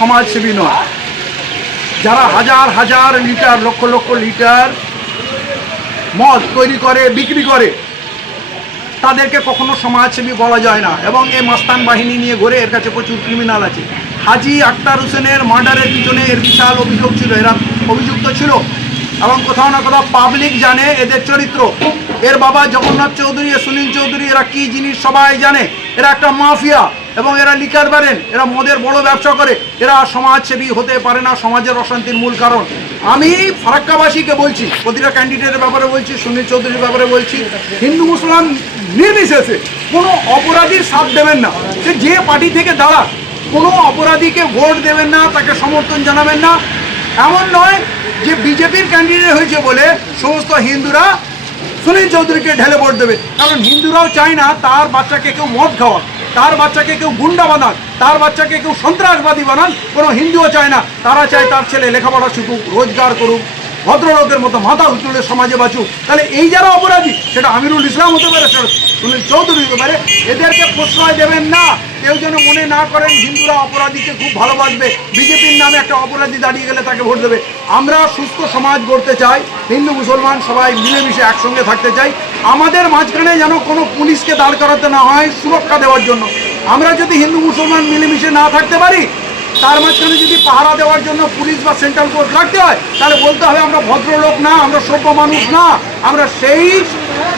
সমাজসেবী নয়। যারা হাজার হাজার লিটার লক্ষ লক্ষ লিটার মদ তৈরি করে বিক্রি করে তাদেরকে কখনো সমাজসেবী বলা যায় না। এবং এই মাস্তান বাহিনী নিয়ে ঘুরে, এর কাছে প্রচুর ক্রিমিনাল আছে। হাজি আক্তার হোসেনের মার্ডারের পিছনে এর বিশাল অভিযোগ ছিল, এরা অভিযুক্ত ছিল এবং কোথাও না কোথাও পাবলিক জানে এদের চরিত্র। এর বাবা জগন্নাথ চৌধুরী, সুনীল চৌধুরী, এরা কি জিনিস সবাই জানে। এরা একটা মাফিয়া এবং এরা লিকার বারেন, এরা মদের বড় ব্যবসা করে। এরা সমাজসেবী হতে পারে না, সমাজের অশান্তির মূল কারণ। আমি ফারাক্কাবাসীকে বলছি, প্রতিটা ক্যান্ডিডেটের ব্যাপারে বলছি, সুনীল চৌধুরীর ব্যাপারে বলছি, হিন্দু মুসলমান নির্বিশেষে কোনো অপরাধীর সাথ দেবেন না। সে যে পার্টি থেকে দাঁড়াক, কোনো অপরাধীকে ভোট দেবেন না, তাকে সমর্থন জানাবেন না। এমন নয় যে বিজেপির ক্যান্ডিডেট হয়েছে বলে সমস্ত হিন্দুরা সুনীল চৌধুরীকে ঢেলে ভোট দেবে। কারণ হিন্দুরাও চায় না তার বাচ্চাকে কেউ মদ খাওয়াক, তার বাচ্চাকে কেউ গুন্ডা বানাক, তার বাচ্চাকে কেউ সন্ত্রাসবাদী বানান। কোনো হিন্দুও চায় না। তারা চায় তার ছেলে লেখাপড়া শিখুক, রোজগার করুক, ভদ্রলোকের মতো মাথা উঁচুলে সমাজে বাঁচুক। তাহলে এই যারা অপরাধী, সেটা আমিরুল ইসলাম হতে পারে, সেটা সুনীল চৌধুরী হতে পারে, এদেরকে প্রশ্রয় দেবেন না। কেউ যেন মনে না করেন হিন্দুরা অপরাধীকে খুব ভালোবাসবে, বিজেপির নামে একটা অপরাধী দাঁড়িয়ে গেলে তাকে ভোট দেবে। আমরা সুস্থ সমাজ গড়তে চাই, হিন্দু মুসলমান সবাই মিলেমিশে একসঙ্গে থাকতে চাই। আমাদের মাঝখানে যেন কোনো পুলিশকে দাঁড় করাতে না হয় সুরক্ষা দেওয়ার জন্য। আমরা যদি হিন্দু মুসলমান মিলেমিশে না থাকতে পারি, তার মাঝখানে যদি পাহারা দেওয়ার জন্য পুলিশ বা সেন্ট্রাল কোর্ট রাখতে হয়, তাহলে বলতে হবে আমরা ভদ্রলোক না, আমরা সভ্য মানুষ না। আমরা সেই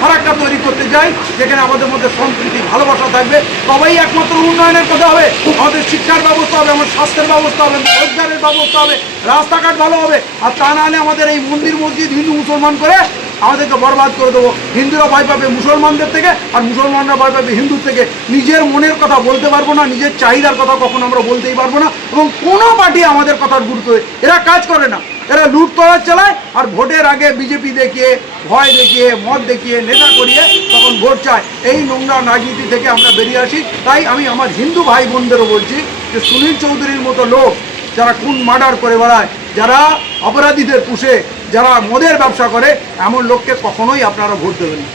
ফারাক্কা তৈরি করতে চাই যেখানে আমাদের মধ্যে সম্প্রীতি ভালোবাসা থাকবে। তবেই একমাত্র উন্নয়নের কথা হবে। আমাদের শিক্ষার ব্যবস্থা হবে, আমাদের স্বাস্থ্যের ব্যবস্থা হবে, রোজগারের ব্যবস্থা হবে, রাস্তাঘাট ভালো হবে। আর তা না হলে আমাদের এই মন্দির মসজিদ হিন্দু মুসলমান করে আমাদেরকে বরবাদ করে দেবো। হিন্দুরা ভয় পাবে মুসলমানদের থেকে, আর মুসলমানরা ভয় পাবে হিন্দুর থেকে। নিজের মনের কথা বলতে পারবো না, নিজের চাহিদার কথা কখনো আমরা বলতেই পারবো না। এবং কোনো পার্টি আমাদের কথার গুরুত্ব, এরা কাজ করে না। এরা লুট করার চালায়, আর ভোটের আগে বিজেপি দেখিয়ে, ভয় দেখিয়ে, মদ দেখিয়ে, নেতা করিয়ে তখন ভোট চায়। এই নোংরা রাজনীতি থেকে আমরা বেরিয়ে আসি। তাই আমি আমার হিন্দু ভাই বোনদেরও বলছি যে সুনীল চৌধুরীর মতো লোক যারা খুন মার্ডার করে বেড়ায়, যারা অপরাধীদের পুষে, যারা মদের ব্যবসা করে, এমন লোককে কখনোই আপনারা ভোট দেবেন না।